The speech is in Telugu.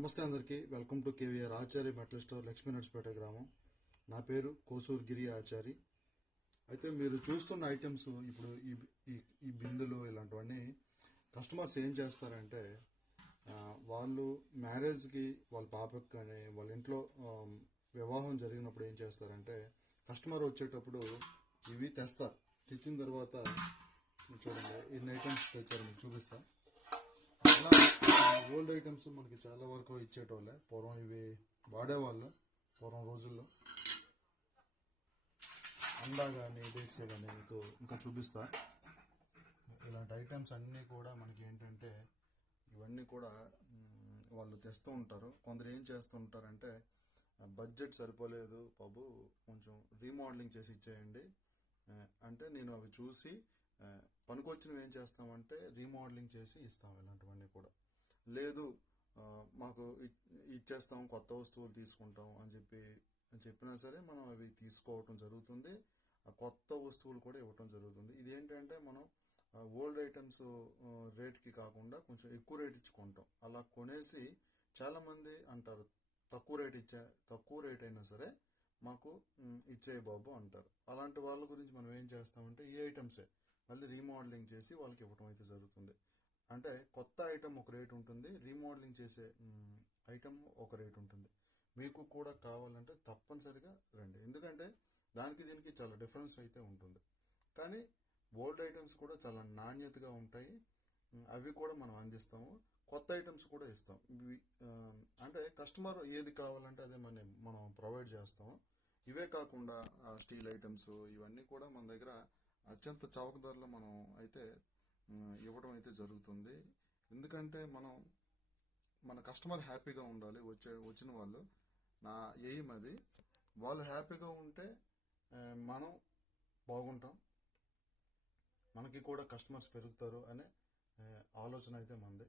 నమస్తే అందరికీ. Welcome to KVR Achari metal store Lakshmi Narsipeta గ్రామం. నా పేరు కోసూర్ గిరి ఆచారి. అయితే మీరు చూస్తున్న ఐటమ్స్ ఇప్పుడు ఈ ఈ- ఈ బిందులు ఇలాంటివన్నీ కస్టమర్స్ ఏం చేస్తారంటే వాళ్ళు మ్యారేజ్కి వాళ్ళ పాపకి కానీ వాళ్ళ ఇంట్లో వివాహం జరిగినప్పుడు ఏం చేస్తారంటే కస్టమర్ వచ్చేటప్పుడు ఇవి తెస్తారు. తెచ్చిన తర్వాత చూడండి ఇన్ని ఐటమ్స్ తెచ్చారు మీకు చూపిస్తాను ఓల్డ్ ఐటమ్స్ మనకి చాలా వరకు ఇచ్చేటోళ్ళే. పూర్వం ఇవి వాడేవాళ్ళు పూర్వం రోజుల్లో. అండా కానీ డేట్స్ కానీ మీకు ఇంకా చూపిస్తా. ఇలాంటి ఐటమ్స్ అన్నీ కూడా మనకి ఏంటంటే ఇవన్నీ కూడా వాళ్ళు తెస్తూ ఉంటారు. కొందరు ఏం చేస్తూ ఉంటారంటే బడ్జెట్ సరిపోలేదు బాబు కొంచెం రీమోడలింగ్ చేసి ఇచ్చేయండి. అంటే నేను అవి చూసి పనికొచ్చినవి ఏం చేస్తామంటే రీమోడలింగ్ చేసి ఇస్తాం ఇలాంటివన్నీ కూడా. లేదు మాకు ఇచ్చేస్తాం కొత్త వస్తువులు తీసుకుంటాం అని చెప్పి అని చెప్పినా సరే మనం అవి తీసుకోవటం జరుగుతుంది. ఆ కొత్త వస్తువులు కూడా ఇవ్వటం జరుగుతుంది. ఇది ఏంటంటే మనం ఓల్డ్ ఐటమ్స్ రేట్కి కాకుండా కొంచెం ఎక్కువ రేట్ ఇచ్చి కొంటాం అలా కొనేసి చాలా మంది అంటారు తక్కువ రేట్ ఇచ్చే తక్కువ రేట్ అయినా సరే మాకు ఇచ్చేయి బాబు అంటారు. అలాంటి వాళ్ళ గురించి మనం ఏం చేస్తామంటే ఈ ఐటమ్సే మళ్ళీ రీమోడలింగ్ చేసి వాళ్ళకి ఇవ్వటం అయితే జరుగుతుంది. అంటే కొత్త ఐటమ్ ఒక రేట్ ఉంటుంది రీమోడలింగ్ చేసే ఐటమ్ ఒక రేట్ ఉంటుంది. మీకు కూడా కావాలంటే తప్పనిసరిగా రండి. ఎందుకంటే దానికి దీనికి చాలా డిఫరెన్స్ అయితే ఉంటుంది. కానీ ఓల్డ్ ఐటమ్స్ కూడా చాలా నాణ్యతగా ఉంటాయి. అవి కూడా మనం అందిస్తాము. కొత్త ఐటమ్స్ కూడా ఇస్తాం. అంటే కస్టమర్ ఏది కావాలంటే అదే మనం మనం ప్రొవైడ్ చేస్తాము. ఇవే కాకుండా స్టీల్ ఐటమ్స్ ఇవన్నీ కూడా మన దగ్గర అత్యంత చౌక ధరలో మనం అయితే ఇవ్వడం అయితే జరుగుతుంది. ఎందుకంటే మనం మన కస్టమర్ హ్యాపీగా ఉండాలి వచ్చే వచ్చిన వాళ్ళు. నా ఎయిమ్ అది. వాళ్ళు హ్యాపీగా ఉంటే మనం బాగుంటాం. మనకి కూడా కస్టమర్స్ పెరుగుతారు అనే ఆలోచన అయితే మంది.